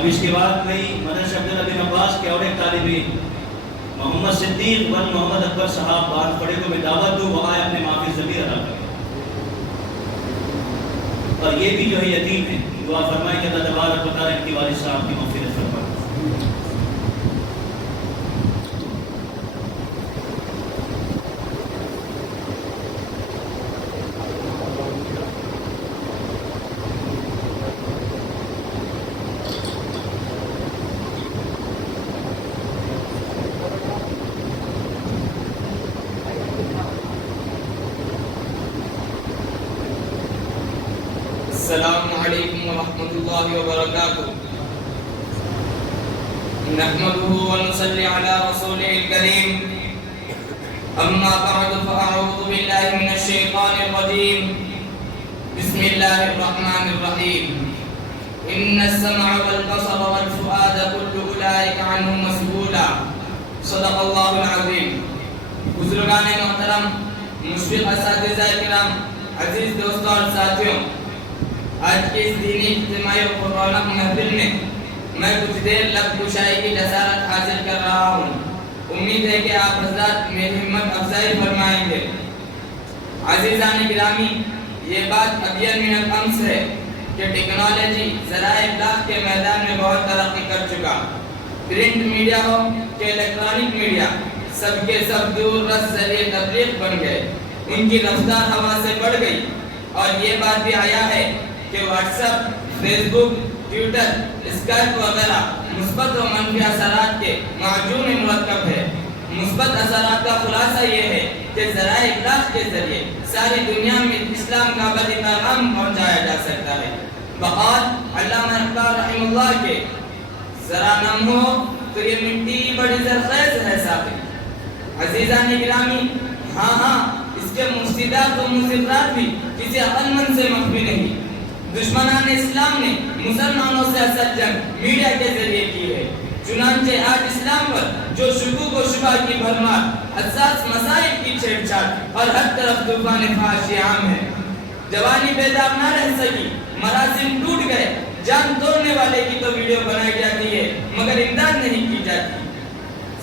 اب اس کے بعد کئی مدرسہ عبداللہ بن عباس کے اور ایک طالب علم محمد صدیق بن محمد اکبر صاحب بات پڑے کو میں دعوت دوں، وہ آئے اپنے معافی ضمیر ادا کریں، اور یہ بھی جو ہے یتیم ہے، دعا فرمائیں کہ اللہ تبارک و تعالیٰ ان کے والد صاحب کی مغفرت فرمائے۔ السلام علیکم ورحمۃ اللہ وبرکاتہ۔ نحمده ونصلي على رسوله الكريم، اما بعد فاعوذ باللہ من الشیطان الرجیم، بسم اللہ الرحمن الرحیم۔ ان السمع والبصر والفؤاد كل اولئک عنہ مسئولا، صدق اللہ العظیم۔ بزرگان محترم، مشفق اساتذہ کرام، عزیز دوستوں اور ساتھیوں، آج کی اس دینی اجتماعی و رونق محفل میں کچھ دیر لب کشائی کی جسارت حاصل کر رہا ہوں۔ امید ہے کہ آپ حضرات میری ہمت افزائی فرمائیں گے۔ عزیزان گرامی، یہ بات ابین من الامس ہے کہ ٹیکنالوجی ذرائع ابلاغ کے میدان میں بہت ترقی کر چکا۔ پرنٹ میڈیا ہو کہ الیکٹرانک میڈیا، سب کے سب دور رس ذریعے تبلیغ بن گئے، ان کی رفتار ہوا سے بڑھ گئی، اور یہ بات بھی آیا ہے کہ واٹس ایپ، فیس بک، ٹویٹر، اسکائپ وغیرہ مثبت و منفی اثرات کے معجون مرکب ہے۔ مثبت اثرات کا خلاصہ یہ ہے کہ ذرائع ابلاغ کے ذریعے ساری دنیا میں اسلام کا ابدی پیغام پہنچایا جا سکتا ہے۔ بقول علامہ اقبال رحمہ اللہ کے ذرا نم ہو تو یہ مٹی بڑی زرخیز ہے ساقی۔ عزیزان گرامی، ہاں اس کے مفسدات و مضرات بھی کسی عقل مند سے مخفی نہیں۔ دشمنان اسلام نے مسلمانوں سے اصل جنگ میڈیا کے ذریعے کی ہے، چنانچہ آج اسلام پر جو شکوک و شبہ کی بھرمار، حساس مسائل کی چھیڑ چھاڑ اور ہر طرف طوفان فحاشی عام ہے۔ جوانی بیدار نہ رہ سکی، مراسم ٹوٹ گئے، جان توڑنے والے کی تو ویڈیو بنائی جاتی ہے مگر امداد نہیں کی جاتی۔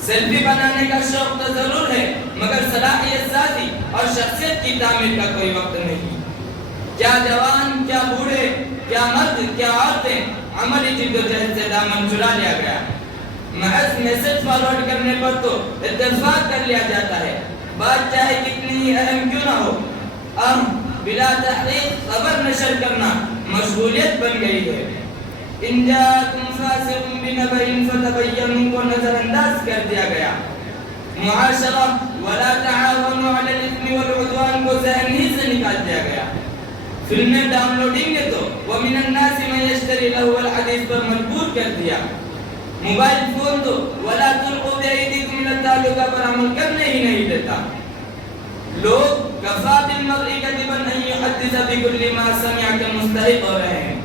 سیلفی بنانے کا شوق تو ضرور ہے مگر صلاحیت سازی اور شخصیت کی تعمیر کا کوئی وقت نہیں۔ کیا جوان، کیا بوڑھے، کیا مرد، کیا عورتیں عملی جد و جہد سے دامن چرا لیا گیا۔ محض میسج فارورڈ کرنے پر تو اتفاق کر لیا جاتا ہے، بات چاہے کتنی ہی اہم کیوں نہ ہو، بلا تحقیق خبر نشر کرنا مشغولیت بن گئی ہے۔ ان جاءکم فاسق بنبأ فتبینوا کو نظر انداز کر دیا گیا۔ معاشرہ ولا تعاونوا علی الاثم والعدوان کو ذہن ہی سے نکال دیا گیا۔ فلمیں ڈاؤن لوڈنگ ہے تو وَمِنَ النَّاسِ مَن يَشْتَرِي لَهْوَ الْحَدِيثِ پر مجبور کر دیا۔ موبائل فون تو وَلَا تُلْقُوا بِأَيْدِيكُمْ إِلَى التَّهْلُكَةِ پر عمل کرنے ہی نہیں دیتا۔ لوگ کفا بالمرء کذبا ان يحدث بكل ما سمع کے مستحق ہو رہے ہیں۔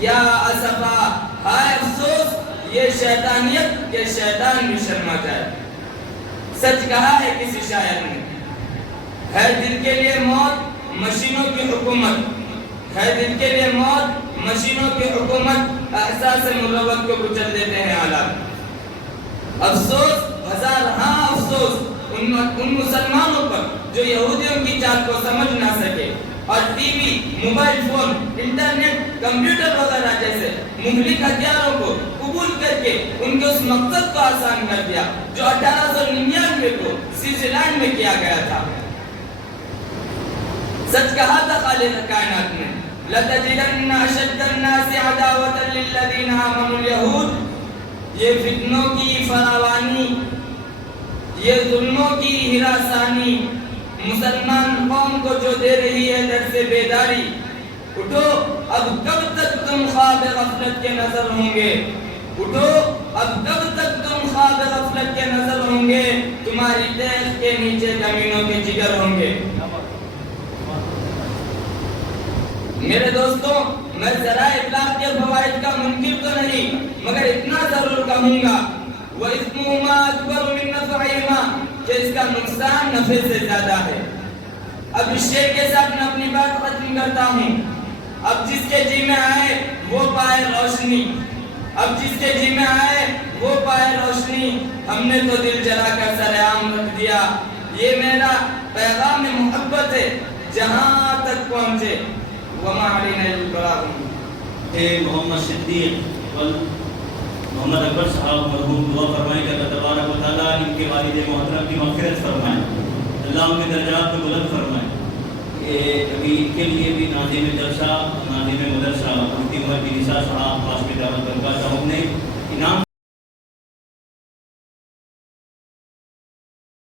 یا اسفا، ہائے افسوس، یہ شیطانیت کہ شیطان بھی شرما جائے۔ سچ کہا ہے کسی شاعر نے، ہے دل کے لیے موت مشینوں کی حکومت، ہے دل کے لیے موت مشینوں کی حکومت، احساس مروت کو کچل دیتے ہیں آلات۔ افسوس، ہزار ہاں افسوس ان مسلمانوں پر جو یہودیوں کی چال کو سمجھ نہ سکے اور T V, mobile phone, internet, computer وغیرہ جیسے مہلک ہتھیاروں کو قبول کر کے ان کے اس مقصد کو آسان کر دیا جو 1899 کو سوئٹزر لینڈ میں کیا گیا تھا۔ سچ کہا تھا خالق کائنات نے، لَتَجِدَنَّ أَشَدَّ النَّاسِ عَدَاوَةً لِلَّذِينَ آمَنُوا الْيَهُودَ، یہ فتنوں کی فراوانی، یہ ظلموں کی ہراسانی مسلمان قوم کو جو دے رہی ہے درس بیداری۔ اٹھو، اب کب تک تم خواب غفلت کے نظر ہوں گے، اٹھو، اب کب تک تم خواب غفلت کے نظر ہوں گے، تمہاری تیغ کے نیچے کمینوں کے جگر ہوں گے۔ میرے دوستوں، میں ذرائع ابلاغ کے فوائد کا منکر تو نہیں مگر اتنا ضرور کہوں گا وَإِثْمُهُمَا أَكْبَرُ مِن نَفْعِهِمَا، کہ اس کا نقصان نفع سے زیادہ ہے۔ اب اس شعر کے ساتھ میں اپنی بات ختم کرتا ہوں۔ اب جس کے جی میں آئے وہ پائے روشنی، اب جس کے جی میں آئے وہ پائے روشنی، ہم نے تو دل جلا کر سر عام رکھ دیا۔ یہ میرا پیغام محبت ہے جہاں تک پہنچے، وما علینا الا البلاغ۔ اے محمد صدیق محمد اکبر صاحب مرحوم دعا فرمائیں کہ اللہ تبارک و تعالیٰ ان کے والد محترم کی مغفرت فرمائیں، اللہ ان کے درجات کو بلند فرمائیں۔ ابھی ان کے لیے بھی ناظم جلسہ، ناظم مدرسہ مفتی محمد بن عیسیٰ صاحب پاس میں دعوت برکات ہم نے